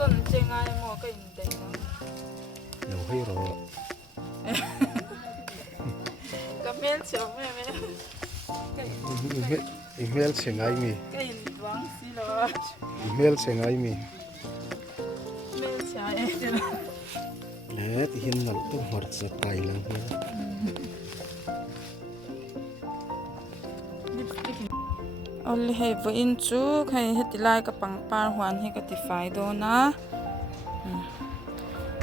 ส้นเจงไงหมอก็อินเด้งเดี๋ยวให้รอก็เมลเชียวแม่อีเมลเสียงไงมีก็อินหวังสิหรออีเมลเสียงไงมีเมลเชียวเองจ้ะเนี่ยที่เห็นหนังต้องหัวจะตายแล้วเนี่ยเอาเลยให้วัยจูให้เฮติไลกับปังปาหวานให้กับติไฟโดนะ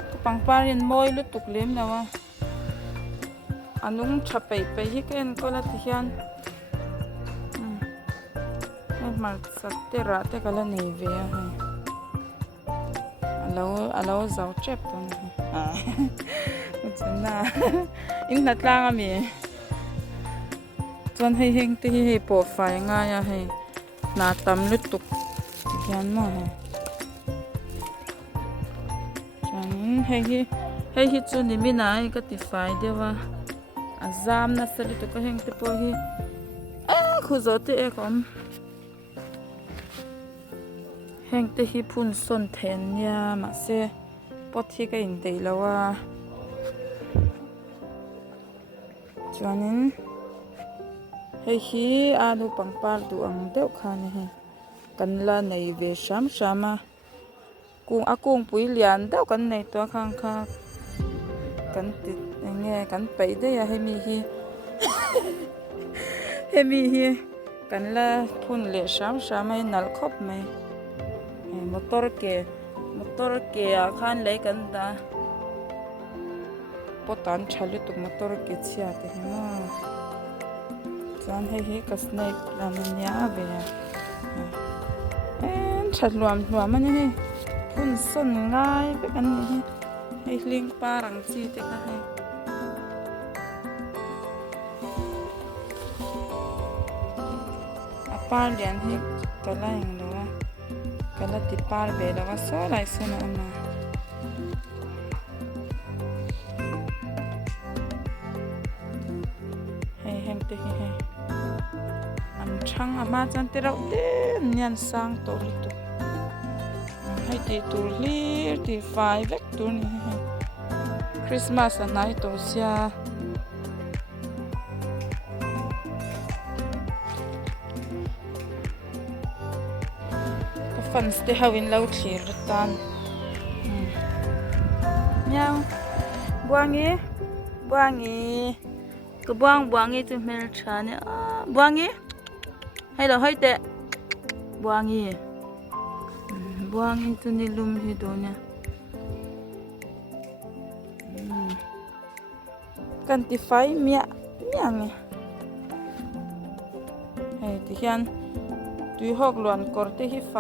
กับปังปาเรียนมวยลุตุกเลี้ยมแล้ววะอันนู้นชับไปที่กันก็ละที่ยันให้มาสัตว์เตระเตก็ละเนเวียให้เราเจ้าเจ็บตัวนี้มันจะน่าอินนัดล่างอ่ะมีจนให้เฮงที่ให้ปวดไฟง่ายให้หน้าตำลุตุกยันมาจังให้จุนนี่ไม่นายก็ติดไฟเดียวว่าอาจามนัสลิตุก็เฮงที่ปวดคุยจดเอกอมเฮงที่พุ่นสนเทนยามาเสปวดที่ก็อินเดียแล้วว่าจังนั้นเฮ้ยอาดูปังปาร์ดูอังเดียวขานี่เฮกันละในเวชัมชามากุ้งอากุ้งปุยเลียนเดียวกันในตัวข้างกันติดอย่างเงี้ยกันไปได้ยังให้มีฮีกันละพุ่นเลี้ยชัมชาไม่นัลคบไหมมอเตอร์เกะข้างเลยกันตาปอตันชาลุตุมอเตอร์เกะเชียร์เห็นมั้ยจันให้กับสไนป์รามันยาเบียชัดรวมมันนี่พุ่นสนง่ายไปกันนี่ให้ลิงปารังซีเตก็ให้ปาเลียนให้กันละอย่างเดียวกันละติปาเบลว่าโซ่ไหลสนอมาให้แห่งตีให้อันช่างอามาจันติเราเด่นยันสร้างตัวลิตุให้ตีตัวลีตีไฟเวกตัวนี้ให้คริสต์มาสอันไหนตัวเสียฟันสเตฮาวินเลาคลีร์ตันยังบวงงี้ก็บวงงี้จุดเมลชาเนี่ยบวงงี้ให้เราให้เตะบวงงี้จุดนี้ลุมให้ดูเนี่ยกันติไฟเมียไงให้ที่ยันตุยหอกล้วนกอร์เตหิไฟ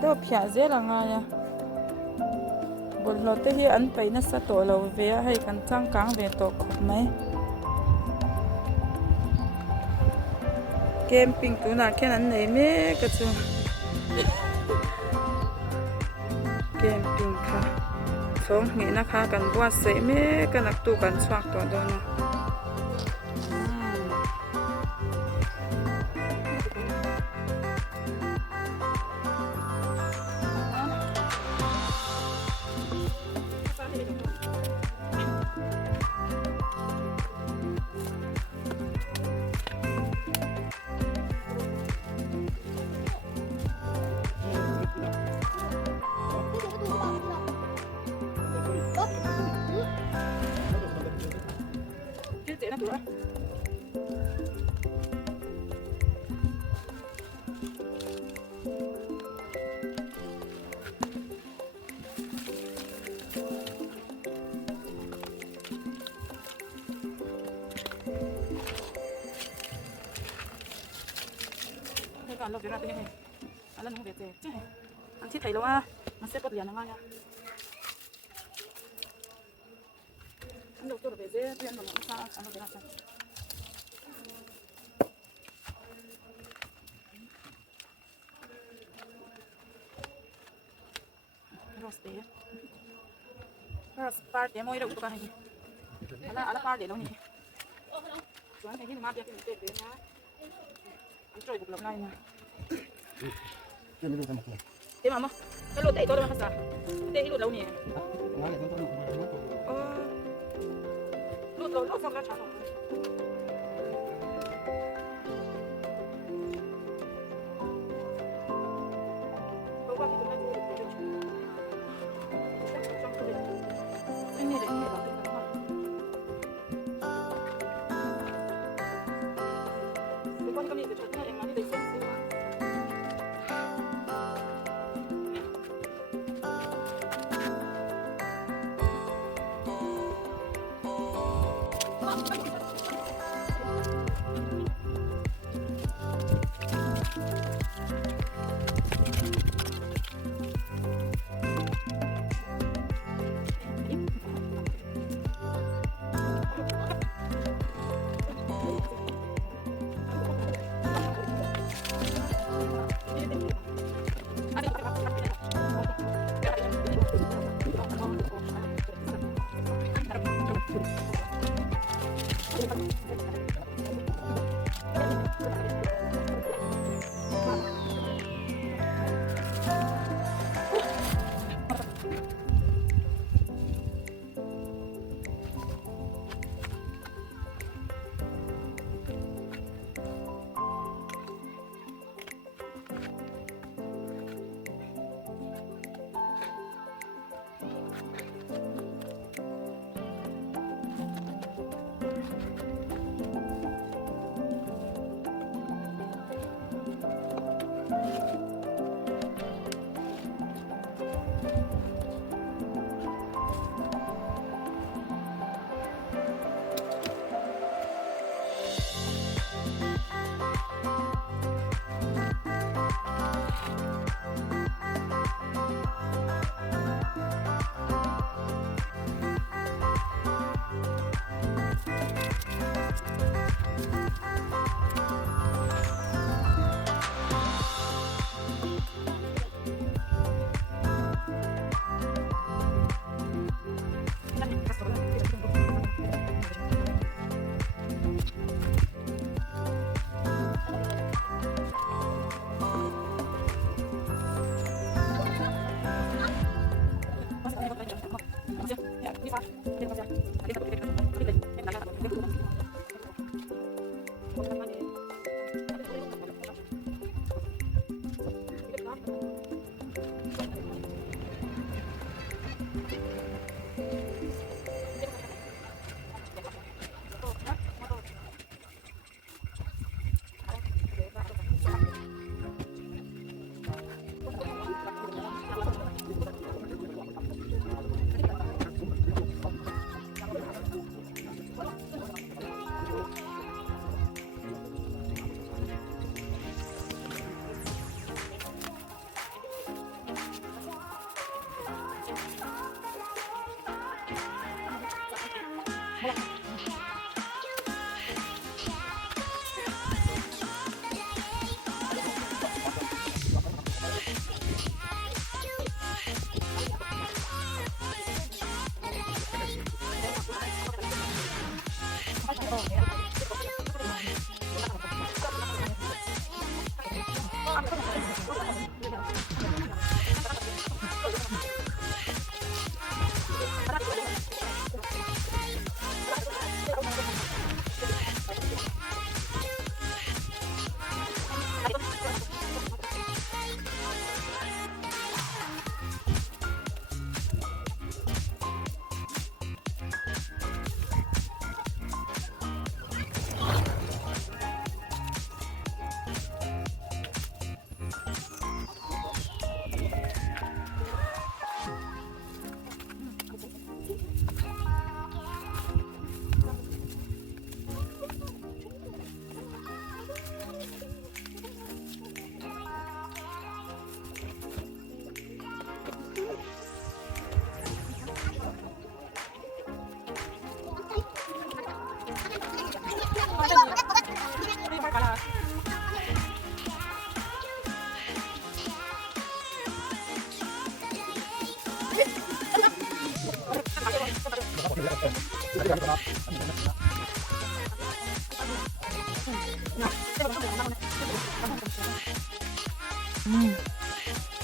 เด้อพิจเจละง่ายบนรถเตหิอันไปนัสตัวเราเวียให้กันจังกลางเวตกขบไหมเกมปิงตัวนั้นแค่นั้นไหนแม่ก็จะเกมปิงค่ะสองมีนะคะกันบัวเสแม่กันนักตัวกันสวักตัวโดน ăn lâu thế ra thế này ăn lần không về thế chứ ăn thịt thấy đâu à nó sẽ bớt liền nó ngay à ăn đầu tôi là về dễ tôi ăn mà không sao ăn lâu thế là sao roast roast part để môi đâu cũng có này ala part để đâu nhỉ chuẩn này thì mà biết cái gì nhá ăn trôi bụng lắm này nè Chưa biết được một cái. thế mà cái lột đấy tôi đâu mà sao thế cái lột lâu nhỉ Nói là tôi không lột xong ra chả rồi anh này là bảo cái đó cái con này cái chỗ này mà đi đấy xem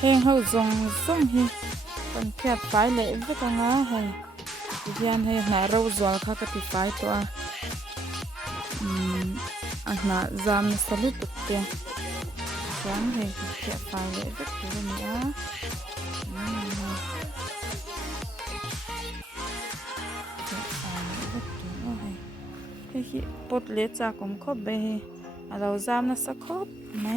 heng hậu dùng xong hi còn kẹt phái lệ với con ngá hay hiền hay nãy rau giò khác cái phái toa na zam salut tukte sáng hay kẹt phái lệ với cái này hi pot le cha kom khop be hi alo zam na sa khop me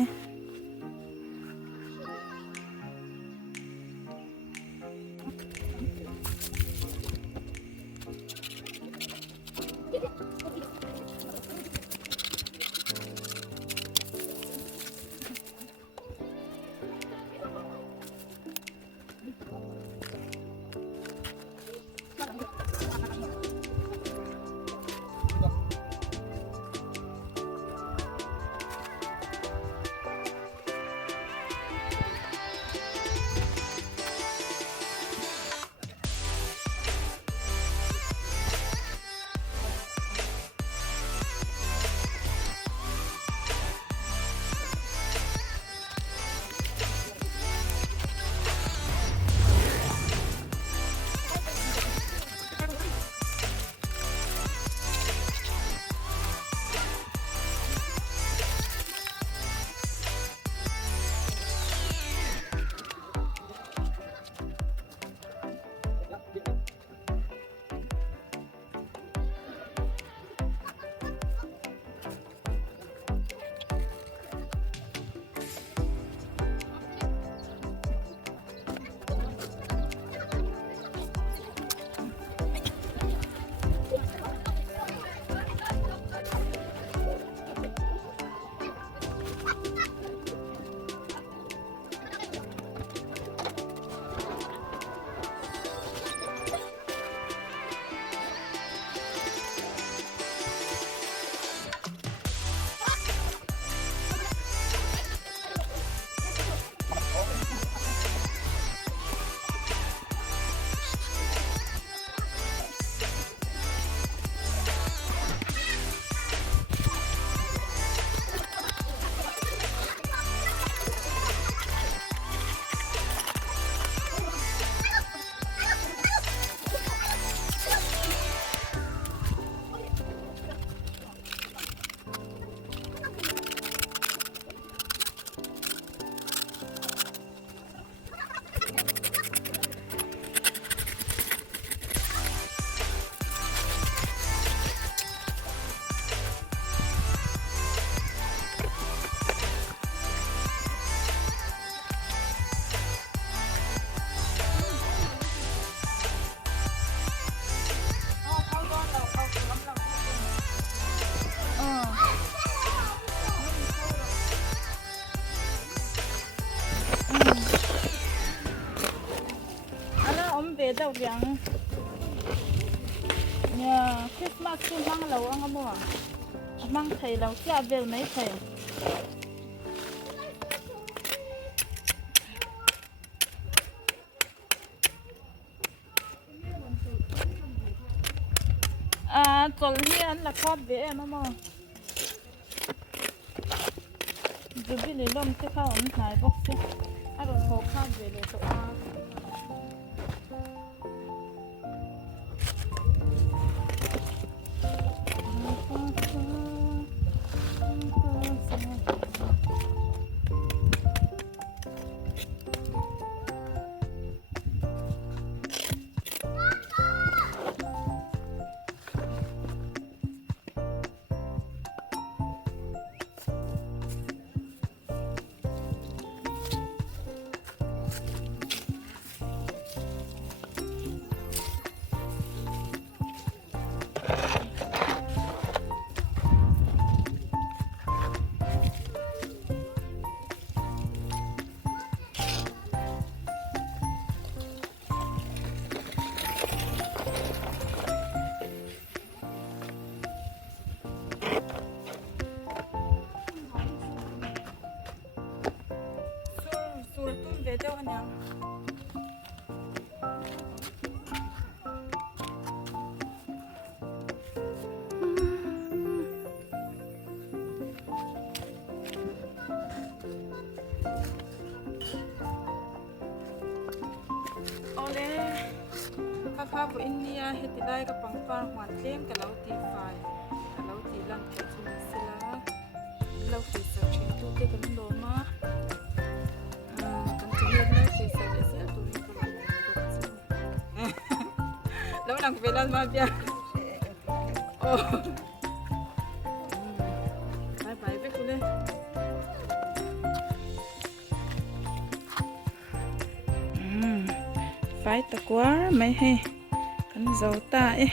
về đâu riêng nhà Christmas chung mang lẩu ăn mua mang thầy lẩu chia về mấy thầy còn hiền là khóp về em mà dù biết lấy lông cái khâu ống này bóc chứ ai còn khóp khóp về để tụi về đâu anh nhỉ? le pha bu India hetilai ka pangpar huan tlem ka lo ti fai ka lo ti lam ke chu sila lo ti sa thin tu te kan lo ma kan chu lo ti sa le se tu ni ko lo lang velan ma bia oh bye bye be kule phải ta quá mấy he kan dầu ta ấy